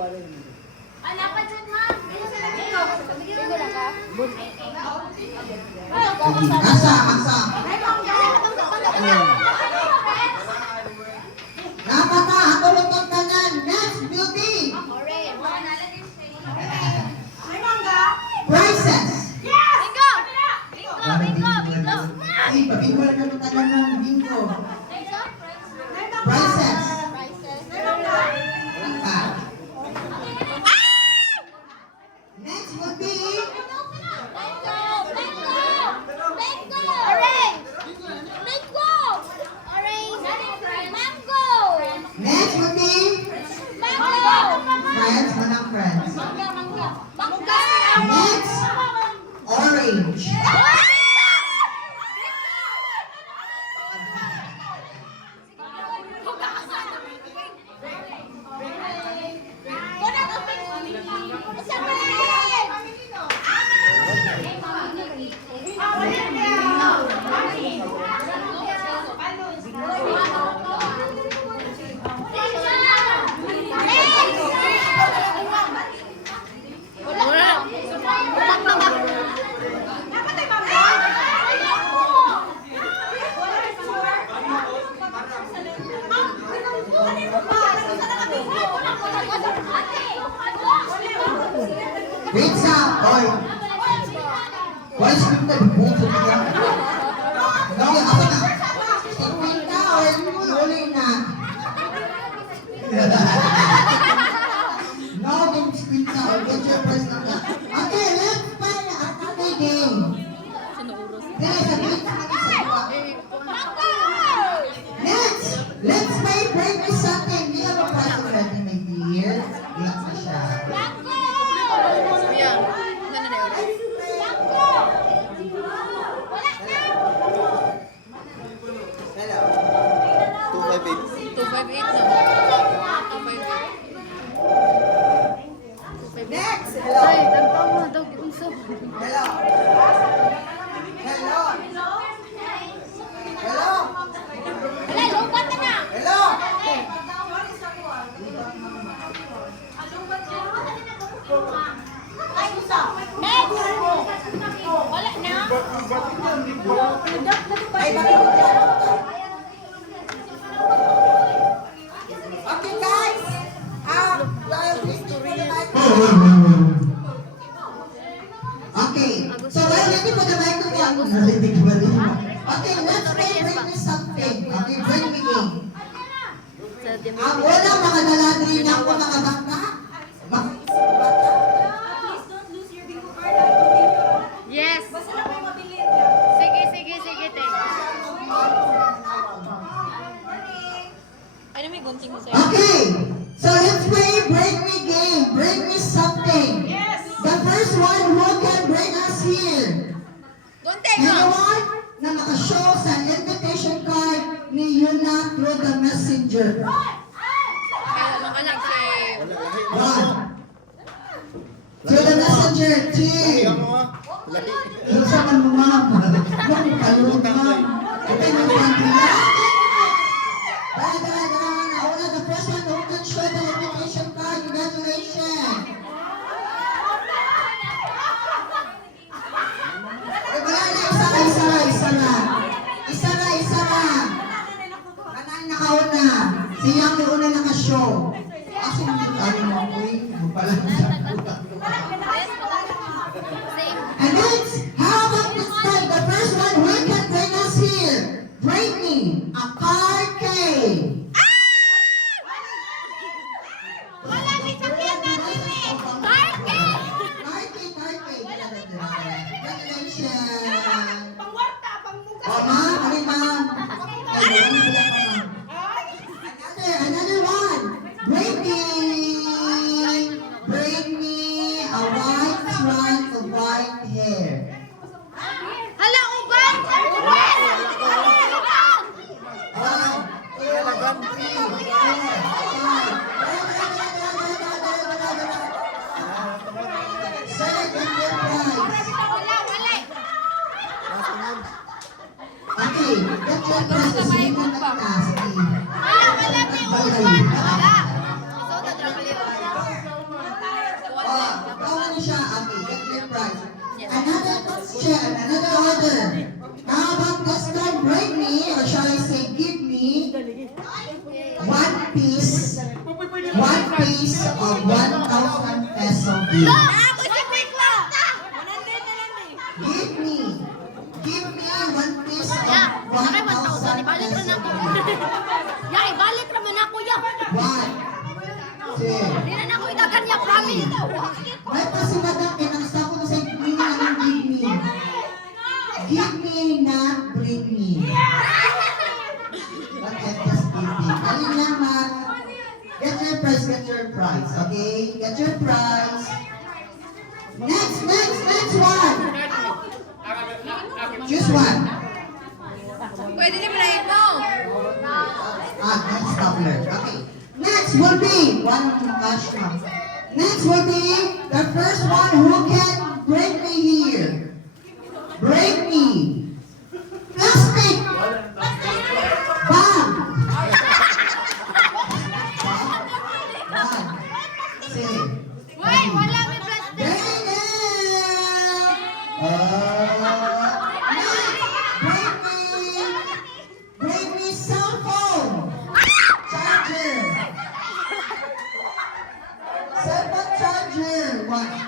Alapan dyan, ma'am. Bingo lang ka? Asa. Napaka, hatulog ang tanan. Next, beauty. Prices. Bingo! Ay, pabingo lang ang tanan ng bingo. Prices. Next will be next will be friends, manang friends. Next, orange. Pizza, boy. Boy, script na bubuto niya. Ako na. Script na, uli na. No, don't script na. Get your first na. Okay, let's play another game. Dili, sabihin ka next, let's play Break Me Something. We have a prize already, my dear. Relax na siya. Next! Hello! Hello! Hello! Hello! Hello! Ay, bakit? Okay, guys. Please do the mic. Okay. So, we're ready for the microphone. Okay, let's play Break Me Something. Okay, Break Me Game. Ang unang mga daladri ng mga bata. Yes! Sige, te. Ano may gunting mo sa'yo? Okay, so let's play Break Me Game. Break Me Something. The first one who can bring us here. Anyone na nakashow sa invitation card ni Yuna through the messenger. One. Through the messenger. Two. Yung sa manumam. Yung kalungan. Ito yung panggilan. The first one who can show the invitation card. Congratulations. Isa na. Anay nakauna. Siya ang una nakashow. Kasi hindi mo ako eh. Pala sa puta. And next, how about this time? The first one who can bring us here. Bring me a car cake. Another one. Bring me a white piece of 1,000 peso bill. Ako si Kwekwa! Give me 1 piece of Ya, 1,000 ibalik peso na ako. bill. Ya, ibalik naman ako ya. 1, 2. Di na ako idagan ya, promise. May pasimadang kinangsa ko sa inyo ng give me. Give me, not bring me. But I just give me. Dali naman. Get your prize, okay? Get your prize. Next one. Choose one. Pwede na malayin mo. Next stopper. Okay. Next will be one cash now. Next will be the first one who can bring me here. Bring